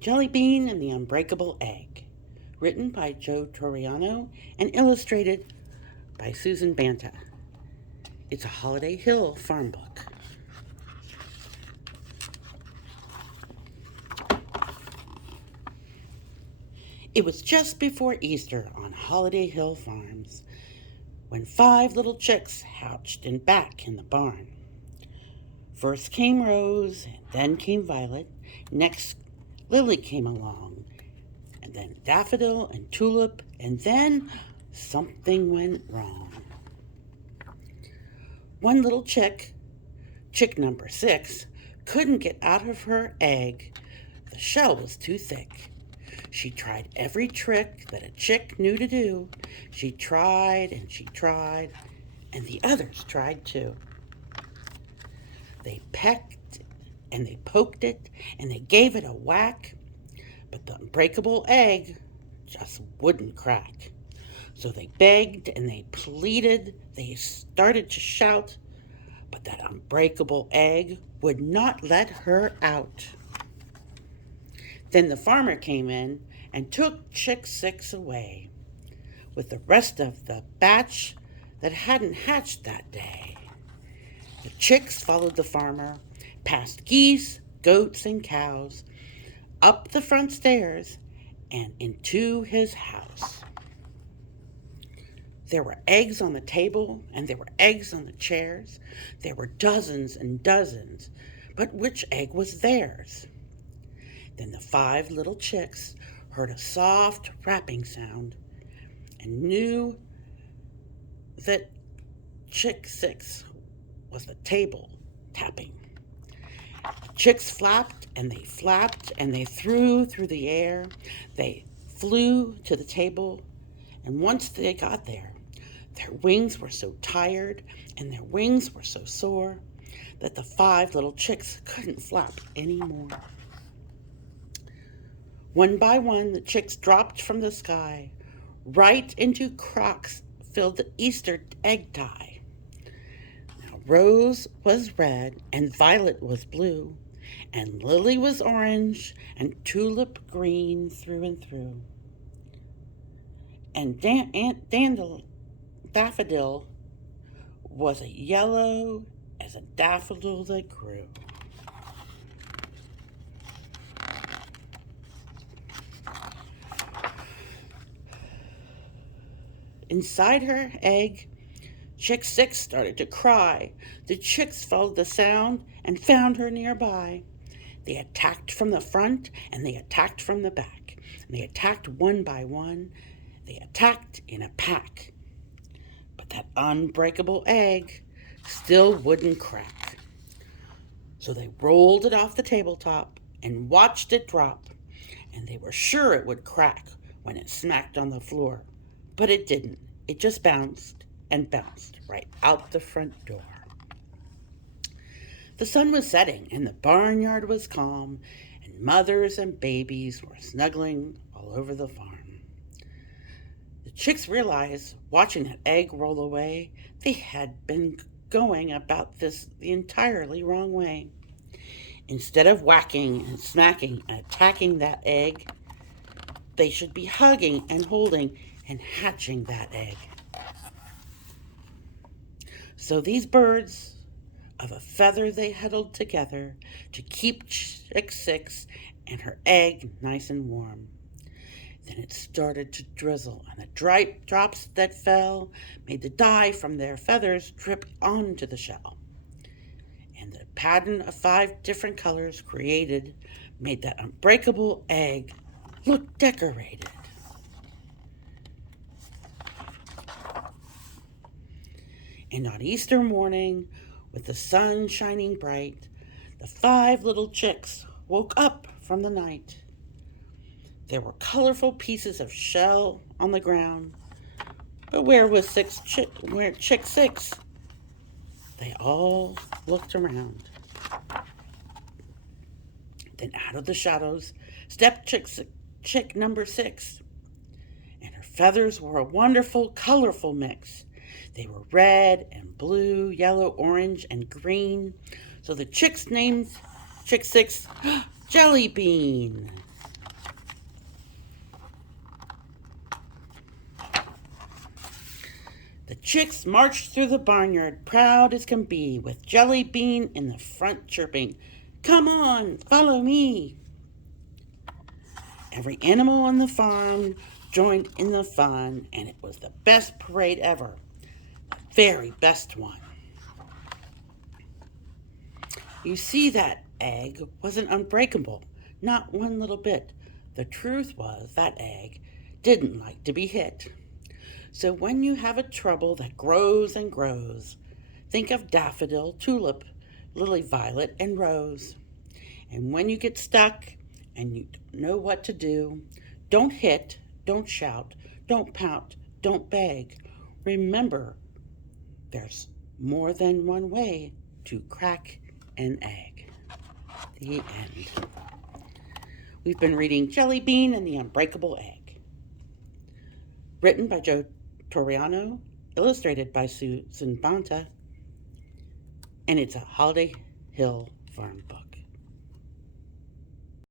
Jelly Bean and the Unbreakable Egg, written by Troiano and illustrated by Susan Banta. It's a Holiday Hill farm book. It was just before Easter on Holiday Hill Farms when 5 little chicks hatched back in the barn. First came Rose, and then came Violet. Next, Lily came along, and then Daffodil and Tulip, and then something went wrong. One little chick number 6, couldn't get out of her egg. The shell was too thick. She tried every trick that a chick knew to do. She tried, and the others tried too. They pecked, and they poked it, and they gave it a whack, but the unbreakable egg just wouldn't crack. So they begged and they pleaded, they started to shout, but that unbreakable egg would not let her out. Then the farmer came in and took chick 6 away, with the rest of the batch that hadn't hatched that day. The chicks followed the farmer, past geese, goats, and cows, up the front stairs, and into his house. There were eggs on the table, and there were eggs on the chairs. There were dozens and dozens, but which egg was theirs? Then the 5 little chicks heard a soft rapping sound and knew that chick 6 was the table tapping. The chicks flapped and they flapped and they threw through the air. They flew to the table, and once they got there, their wings were so tired and their wings were so sore that the 5 little chicks couldn't flap anymore. One by one, the chicks dropped from the sky right into crocks filled the Easter egg tie. Now, Rose was red and Violet was blue, and Lily was orange and Tulip green through and through. And Daffodil was a yellow as a daffodil that grew. Inside her egg, chick 6 started to cry. The chicks followed the sound and found her nearby. They attacked from the front and they attacked from the back. And they attacked one by one. They attacked in a pack. But that unbreakable egg still wouldn't crack. So they rolled it off the tabletop and watched it drop. And they were sure it would crack when it smacked on the floor. But it didn't. It just bounced and bounced right out the front door. The sun was setting and the barnyard was calm, and mothers and babies were snuggling all over the farm. The chicks realized, watching that egg roll away, they had been going about this the entirely wrong way. Instead of whacking and smacking and attacking that egg, they should be hugging and holding and hatching that egg. So these birds of a feather they huddled together to keep chick 6 and her egg nice and warm. Then it started to drizzle, and the drops that fell made the dye from their feathers drip onto the shell. And the pattern of 5 different colors created made that unbreakable egg look decorated. And on Easter morning, with the sun shining bright, the 5 little chicks woke up from the night. There were colorful pieces of shell on the ground, but where was chick 6? They all looked around. Then out of the shadows stepped chick number 6, and her feathers were a wonderful, colorful mix. They were red and blue, yellow, orange, and green. So the chicks named chick 6 Jelly Bean. The chicks marched through the barnyard, proud as can be, with Jelly Bean in the front chirping, "Come on, follow me." Every animal on the farm joined in the fun, and it was the best parade ever, the very best one. You see, that egg wasn't unbreakable, not one little bit. The truth was that egg didn't like to be hit. So when you have a trouble that grows and grows, think of daffodil, tulip, lily violet, and rose. And when you get stuck and you don't know what to do, don't hit, don't shout, don't pout, don't beg. Remember, there's more than one way to crack an egg. The end. We've been reading Jelly Bean and the Unbreakable Egg. Written by Troiano, illustrated by Susan Banta, and it's a Holiday Hill Farm book.